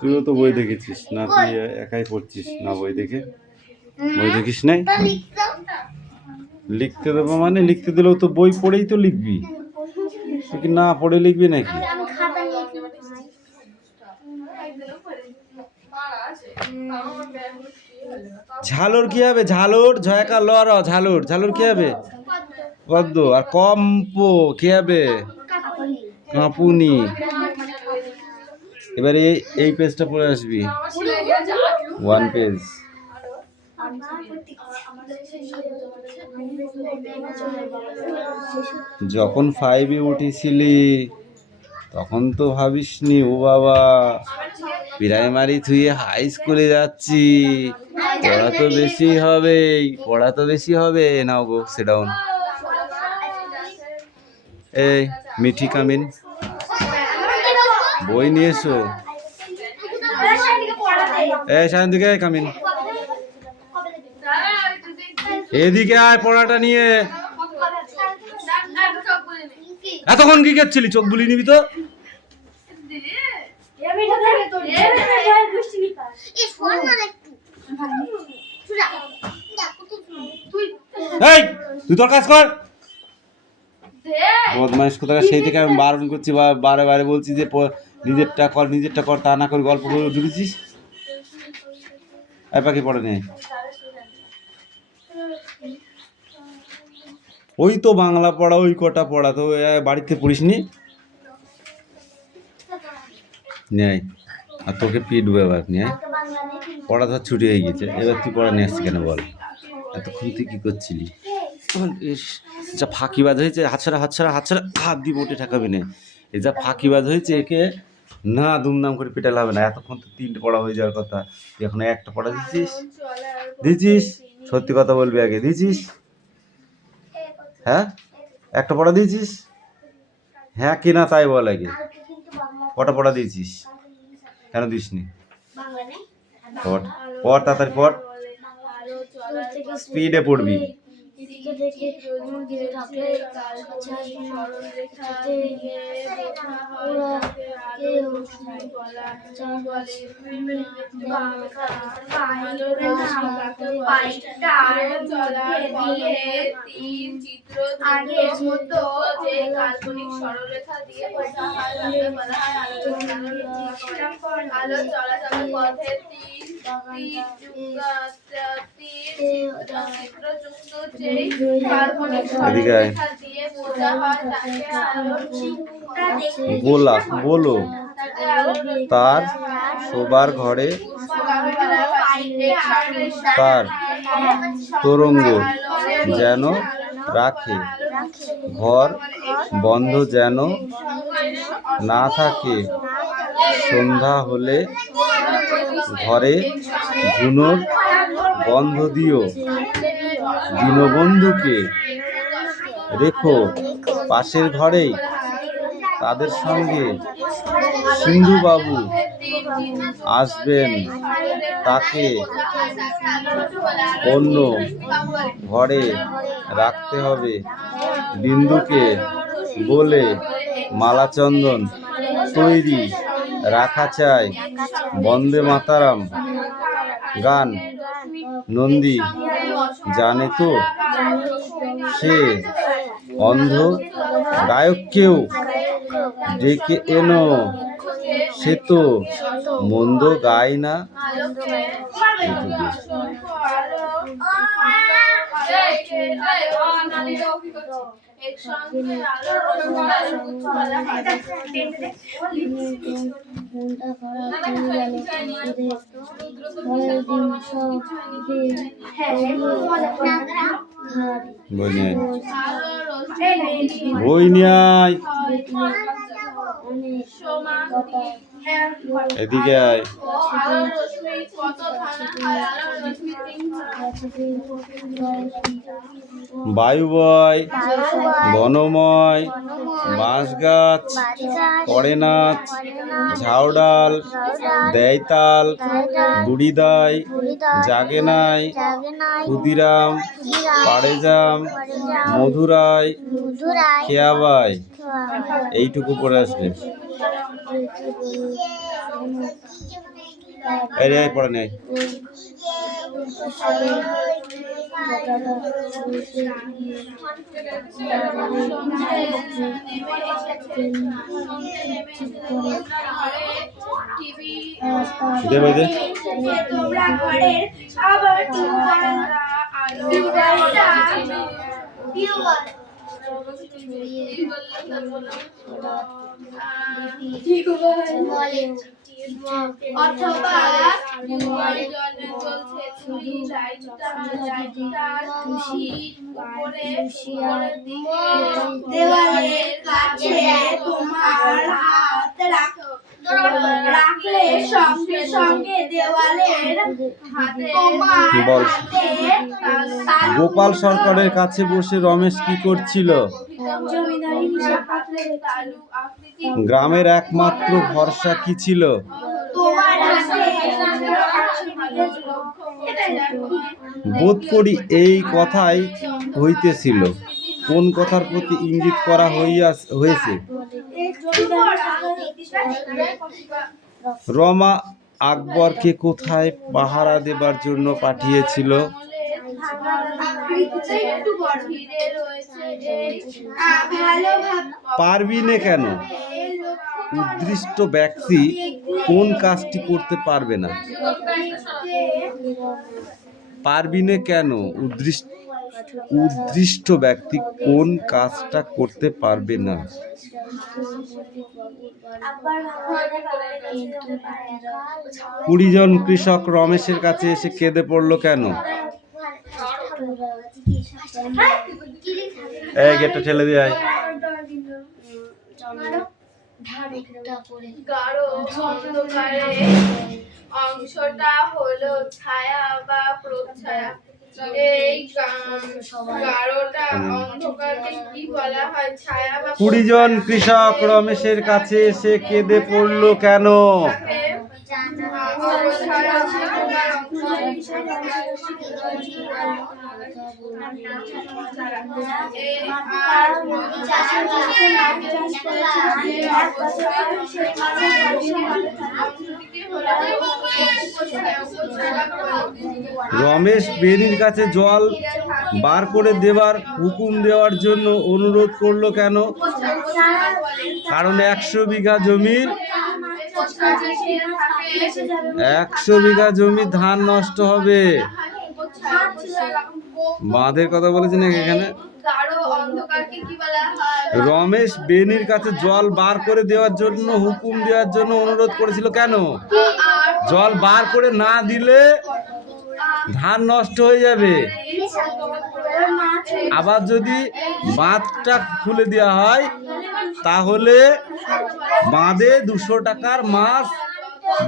তুইও তো বই দেখেছিস না? তুই একাই পড়ছিস না বই দেখে? বই দেখিস নাই? লিখতে দেবো মানে লিখতে দিলেও তো বই পড়েই তো লিখবি, তুই কি না পড়ে লিখবি নাকি? ঝালর কি হবে? ঝালর ঝয়কা লর ঝালর, ঝালর কি হবে? পদ্ম। আর কম্প কি হবে? কাঁপুনি। এবারে এই পেজটা পড়ে আসবি, 1 পেজ। যখন 5-এ উঠেছিলি তখন তো ভাবিসনি ও বাবা প্রাইমারি থুয়ে হাই স্কুলে যাচ্ছি, পড়া তো বেশি হবে, পড়া তো বেশি হবে। নাও গো সিট ডাউন। এই মিঠি কামিন, বই নিয়ে এসো। এই শান্তিকে কামিন, এদিকে আয় পড়াটা নিয়ে। এতক্ষণ কি করছিলি? চোখ বুলিয়ে নিবি তো। এই তুই তোর কাজ কর। বদমাইশ কোথায়, সেই থেকে আমি বারণ করছি, বারে বারে বলছি যে নিজেরটা কর, নিজেরটা কর, তা না করে গল্প করে ঢুকেছিস। এই পাখি পড়ে নেই। ওই তো বাংলা পড়া, ওই কটা পড়া তো বাড়িতে পড়িস নি? নেই আর তোকে পিটবো এবার নিয়ে। পড়া ধর ছুটি হয়ে গেছে, এবার তুই পড়া নিয়ে আসছিস কেন বল? এতক্ষণ তুই কি করছিলি? যা ফাঁকিবাজ হয়েছে, হাতছাড়া হাতছাড়া হাতছাড়া, হাত দিয়ে বোটে ঠেকাবি না। এই যা ফাঁকিবাজ হয়েছে, একে না দুমদাম করে পিটালে হবে না। এতক্ষণ তো 3টে পড়া হয়ে যাওয়ার কথা, তুই এখন একটা পড়া দিচ্ছিস? দিচ্ছিস? সত্যি কথা বলবি আগে, দিচ্ছিস? হ্যাঁ একটা পড়া দিয়েছিস? হ্যাঁ কি না তাই বল আগে। কটা পড়া দিয়েছিস? কেন দিসনি? পড় পড়, তাড়াতাড়ি পড়, স্পিডে পড়বি। গোলাপ বলো তার শোবার ঘরে তার তোরঙ্গ যেন রাখে, ঘর বন্ধ যেন না থাকে, সন্ধ্যা হলে ঘরে ধুনোর গন্ধ দিও, দীনবন্ধুকে রেখো পাশের ঘরেই, তাদের সঙ্গে সিন্ধুবাবু আসবেন, তাকে অন্য ঘরে রাখতে হবে, বিন্দুকে বলে মালাচন্দন তৈরি রাখা চাই, বন্দে মাতারাম গান নন্দী জানে তো, সে অন্ধ গায়ককেও ডেকে এনো, সে তো মন্দ গায় না। বই নিয়ে আয়, এদিকে আয়। বায়ুবয়, বনময়, বাঁশগাছ, করে নাচ, ঝাউডাল, দেয়তাল, বুড়িদাই, জাগে নাই, ক্ষুদিরাম, পাড়েজাম, মধুরাই, খেয়াবাই। এইটুকু পড়ে আসবে। এই পড়ে নেই। অথবা দেওয়ালের কাছে তোমার হাত রাখলে সঙ্গে সঙ্গে দেওয়ালের গোপাল সরকারের কাছে বসে রমেশ কি করছিল? গ্রামের একমাত্র ভরসা কি ছিল? বোধ করি এই কথাই হইতেছিল। কোন কথার প্রতি ইঙ্গিত করা হয়েছে? রমা আকবরকে কোথায় পাহারা দেবার জন্য পাঠিয়েছিল? পারবিনে কেন? উদ্দিষ্ট ব্যক্তি কোন কাজটি করতে পারবে না? পারবিনে কেন? উদ্দিষ্ট ব্যক্তি কোন কাজটা করতে পারবে না? কুড়িজন কৃষক রমেশের কাছে এসে কেঁদে পড়ল কেন? এই গেটটা ঠেলে দিয়ে আয়। অংশটা হলো ছায়া বা প্রচ্ছায়া। এই গাঢ়টা অন্ধকারকে কি বলা হয়? ছায়া বা 20 জন কৃষক রমেশের কাছে এসে কেঁদে পড়ল কেন? রমেশ বেনির কাছে জল বার করে দেবার হুকুম দেওয়ার জন্য অনুরোধ করলো কেন? কারণ 100 বিঘা জমির 100 বিঘা জমির ধান নষ্ট হবে। বাঁধের কথা বলেছেন এখানে। রমেশ বেনির কাছে জল বার করে দেওয়ার জন্য হুকুম দেওয়ার জন্য অনুরোধ করেছিল কেন? জল বার করে না দিলে ধান নষ্ট হয়ে যাবে। আবার যদি বাঁধটা খুলে দেওয়া হয় তাহলে বাঁধে 200 টাকার মাছ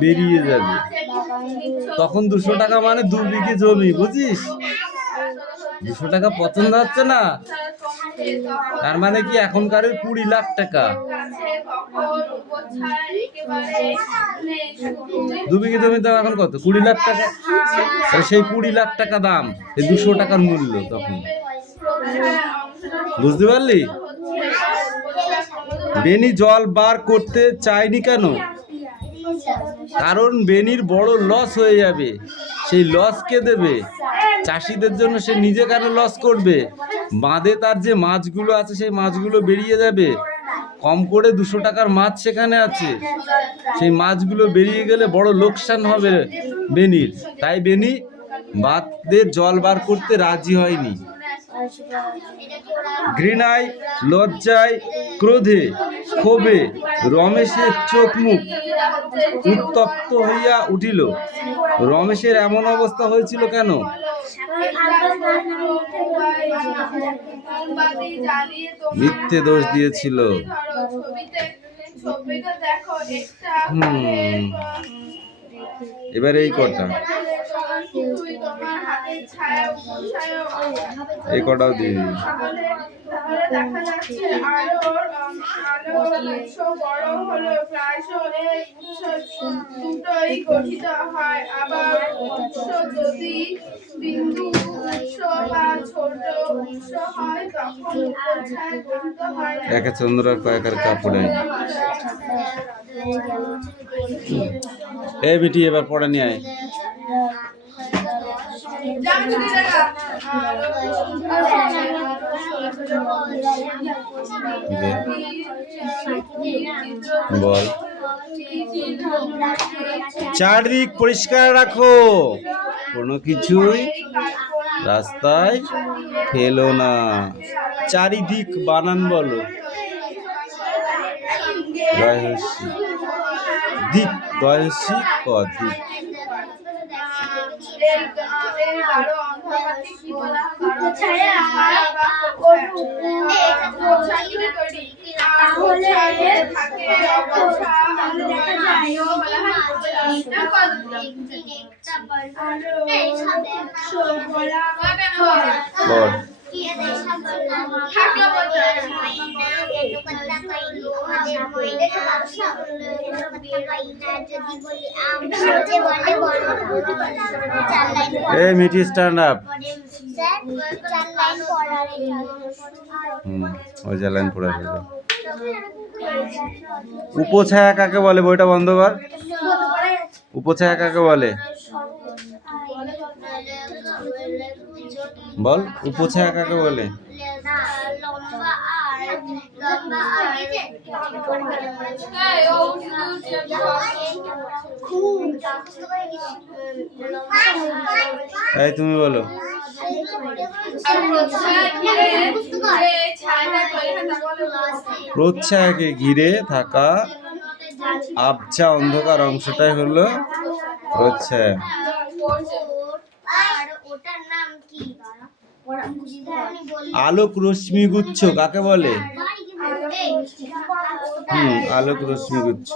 বেরিয়ে যাবে। তখন 200 টাকা মানে 2 বিঘে জমি, বুঝিস? 200 টাকা পছন্দ হচ্ছে না? তার মানে কি এখনকার 20 লাখ টাকা। 2 বিঘে জমির দাম এখন কত? 20 লাখ টাকা। সেই 20 লাখ টাকা দাম, এই 200 টাকার মূল্য তখন। বুঝতে পারলি? বেনি জল বার করতে চায়নি কেন? কারণ বেনির বড় লস হয়ে যাবে। সেই লস কে দেবে? চাষিদের জন্য সে নিজে কেন লস করবে? বাঁধে তার যে মাছগুলো আছে সেই মাছগুলো বেরিয়ে যাবে। কম করে 200 টাকার মাছ সেখানে আছে, সেই মাছগুলো বেরিয়ে গেলে বড় লোকসান হবে বেনির। তাই বেনি বাঁধে জল বার করতে রাজি হয়নি। ঘৃণায়, লজ্জায়, ক্রোধে, ক্ষোভে রমেশের চোখ মুখ উত্তপ্ত হইয়া উঠিল। রমেশের এমন অবস্থা হয়েছিল কেন? মিথ্যে দোষ দিয়েছিল। এবারে এই কটা এই ছায়া উপছায়া এই কটাও দিয়ে দিবি। তাহলে দেখা যাচ্ছে আলোর উৎস বড় হলে প্রায়শই এই উৎস দুটোই গঠিত হয়। আবার উৎস যদি বিন্দু উৎস বা ছোট উৎস হয় তখন উপছায়া গঠিত হয় না। একে চন্দ্র আর কয়েকের কাপড়ে। এই বিটি এবার পড়ে নিয়ে আয়। বল, চারদিক পরিষ্কার রাখো, কোনো কিছুই রাস্তায় ফেলো না। চারিদিক বানান বলো। দিক দয়সী ক দিক। বল, এই মিটি স্ট্যান্ড আপ। ওই যে লাইন পড়ে গেল। উপছায়া কাকে বলে? বইটা বন্ধ কর। উপছায়া কাকে বলে বল, উপছায়া কাকে বলে? এই তুমি বলো। প্রচ্ছায়াকে ঘিরে থাকা আবছা অন্ধকার অংশটাই হলো প্রচ্ছায়া। আলোক রশ্মি গুচ্ছ কাকে বলে? আলোক রশ্মি গুচ্ছ।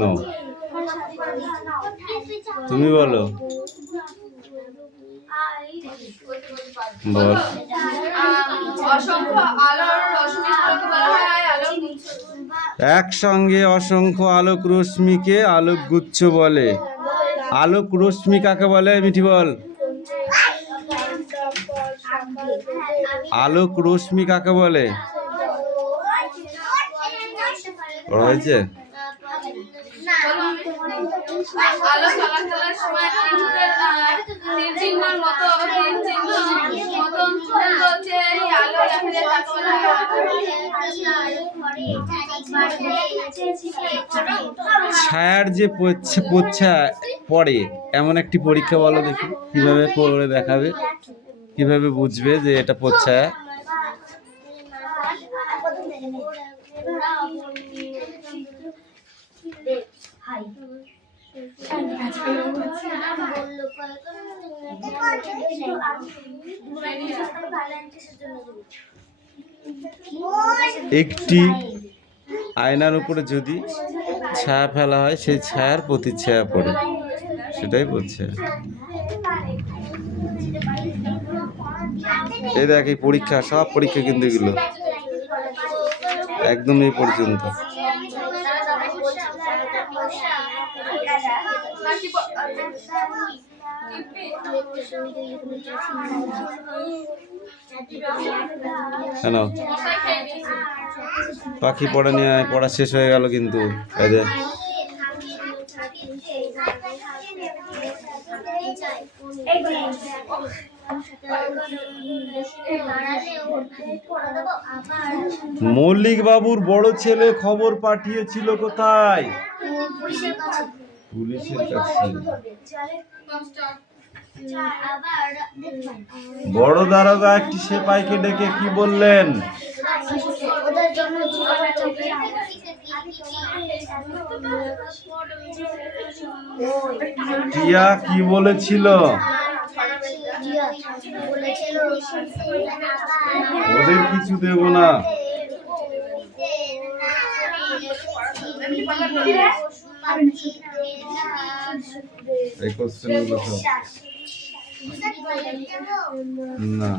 নো, তুমি বলো। বল, একসঙ্গে অসংখ্য আলোক রশ্মিকে আলোক গুচ্ছ বলে। আলোক রশ্মি কাকে বলে? মিঠি বল। আলোক রশ্মি কাকে বলে? হয়েছে? ছায়ার যে পোচ্ছা পড়ে এমন একটি পরীক্ষা বলো দেখি, কিভাবে করে দেখাবে, কিভাবে বুঝবে যে এটা পোচ্ছায়া? একটি আয়নার উপরে যদি ছায়া ফেলা হয় সেই ছায়ার প্রতিচ্ছায়া পড়ে, সেটাই বলছে। এই দেখ, এই পরীক্ষা, সব পরীক্ষা কিন্তু এগুলো একদম এই পর্যন্ত। কেন পাখি পড়া নিয়ে পড়া শেষ হয়ে গেল কিন্তু। এই যে মল্লিক বাবুর বড় ছেলে খবর পাঠিয়েছিল কোথায়? পুলিশের কাছে। বড় দারোগা একটি সেপাইকে ডেকে কি বললেন? টিয়া কি বলেছিল? ওদের কিছু দেব না। এই কোশ্চেনগুলো সব না।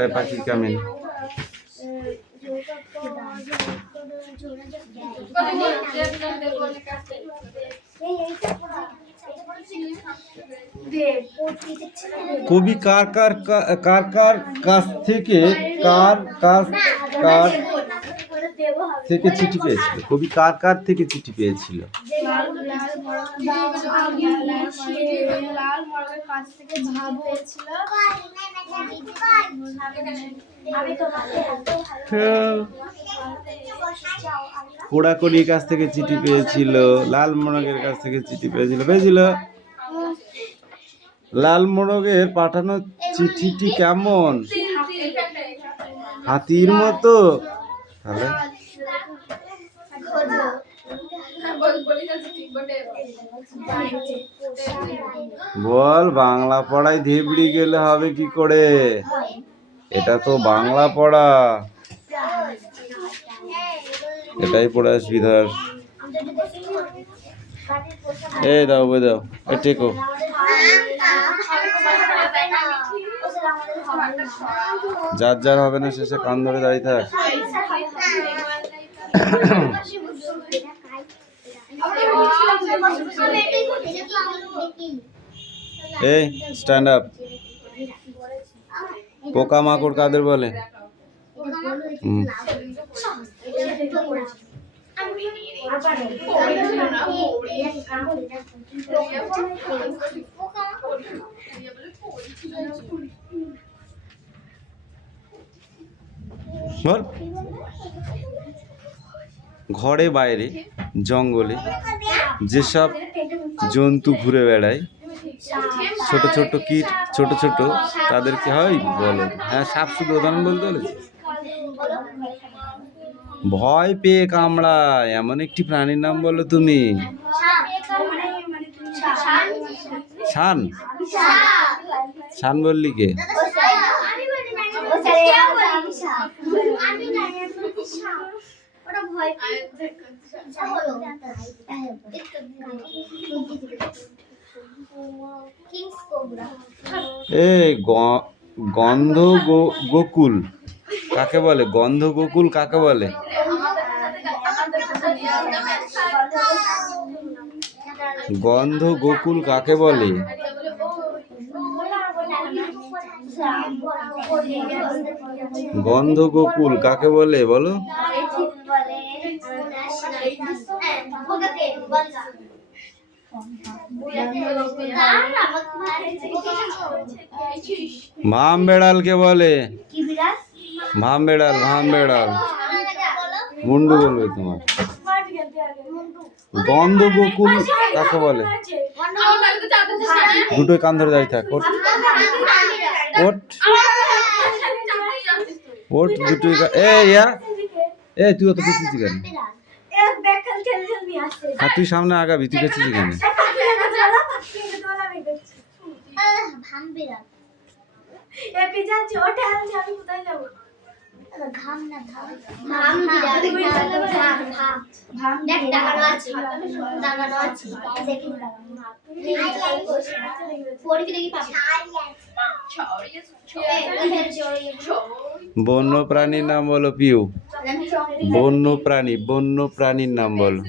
এই পাখি কামিন। কবি কার কার কার কার কাছ থেকে কার কার কার থেকে চিঠি পেয়েছিল? কবি কার কার থেকে চিঠি পেয়েছিল? কোড়াকড়ির কাছ থেকে চিঠি পেয়েছিল, লাল মোরগের কাছ থেকে চিঠি পেয়েছিল। লাল মোরগের পাঠানো চিঠিটি কেমন? হাতির মতো? তাহলে বল, বাংলা পড়ায় ধেবড়ি গেলে হবে কি করে? এটা তো বাংলা পড়া, এটাই পড়ে আসবি। ধর এই দাও, বই দাও, এই টেকো। যার যার হবে না শেষে কান ধরে দাঁড়িয়ে থাক। এই স্ট্যান্ড আপ। পোকামাকড় কাদের বলে? বল। ঘরে বাইরে জঙ্গলে যেসব জন্তু ঘুরে বেড়ায়, ছোট ছোট কীট, ছোট ছোট, তাদেরকে হয় বলো। হ্যাঁ, সাপ শুধু উদাহরণ বলতে বলেছি। ভয় পেয়ে কামড়ায় এমন একটি প্রাণীর নাম বলো তুমি। শান। শান বললি কে? এই গন্ধ গোকুল কাকে বলে? গন্ধ গোকুল কাকে বলে? গন্ধ গোকুল কাকে বলে? গন্ধ গোকুল কাকে বলে বলো? ভাম বেড়ালকে বলে? ভাম বেড়াল, ভাম বেড়াল। মুন্ডু বলবে তোমার। গন্ধ গোকুল কাকে বলে? দুটোই কান ধরে দাঁড়িয়ে থাক। ওট ওট দুটোই। এই তুই অত পেছিস কেন? আর তুই সামনে আগাবি, তুই পেছিস কেন? বন্য প্রাণীর নাম বলো পিউ। বন্য প্রাণীর নাম বলো।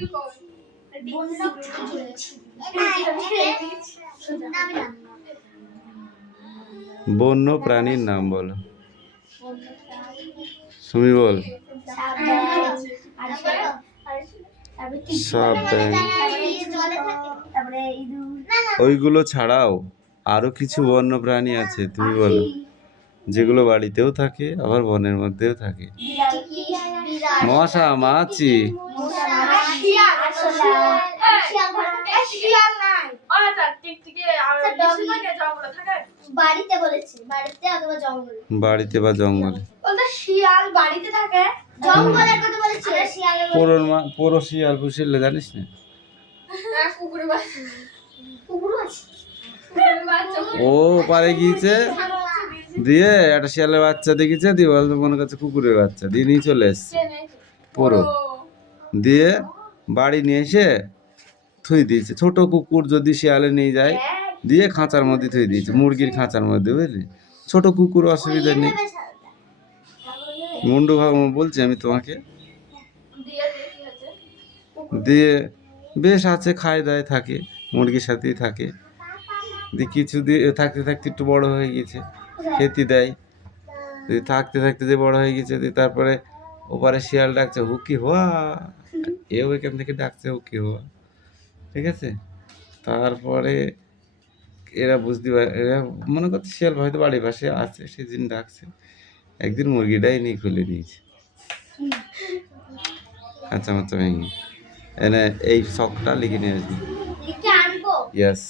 বন্য প্রাণীর নাম বলো। তুমি বল। সব ওইগুলো ছাড়াও আরো কিছু বন্য প্রাণী আছে, তুমি বলো, যেগুলো বাড়িতেও থাকে আবার বনের মধ্যেও থাকে। মশা, মাছি। বাড়িতে বা জঙ্গলে। শিয়াল বাড়িতে থাকে, জঙ্গলের কথা বলেছে। পোড়ো শিয়াল পুষিলে জানিস না? ও পারে গিয়েছে, দিয়ে একটা শিয়ালের বাচ্চা দেখেছে, দিয়ে বলতো মনে করছে কুকুরের বাচ্চা, দিয়ে নিয়ে চলে এসছে পোড়ো, দিয়ে বাড়ি নিয়ে এসে থুই দিয়েছে। ছোট কুকুর যদি শিয়ালে নিয়ে যায়, দিয়ে খাঁচার মধ্যে থুই দিয়েছে, মুরগির খাঁচার মধ্যে, বুঝলি? ছোট কুকুর অসুবিধা নেই। মুন্ডু বলছি আমি তোমাকে, দিয়ে বেশ আছে, খায় দায় থাকে, মুরগির সাথেই থাকে। দিয়ে কিছু দিয়ে থাকতে থাকতে একটু বড় হয়ে গেছে, খেতে দেয়। দিয়ে থাকতে থাকতে যে বড় হয়ে গেছে, দিয়ে তারপরে ওপারে শিয়াল ডাকছে হুকি হওয়া, এও এখান থেকে ডাকছে হুকি হওয়া, ঠিক আছে? তারপরে এরা বুঝতে পারে, এরা মনে করছে শিয়াল হয়তো বাড়ির পাশে আছে, সেদিন ডাকছে। একদিন মুরগিটাই নিয়ে খুলে নিয়েছে, আচ্ছা মাচ্চা ভেঙে। এনে এই শখটা লিখে নিয়ে আসবি। ইয়েস।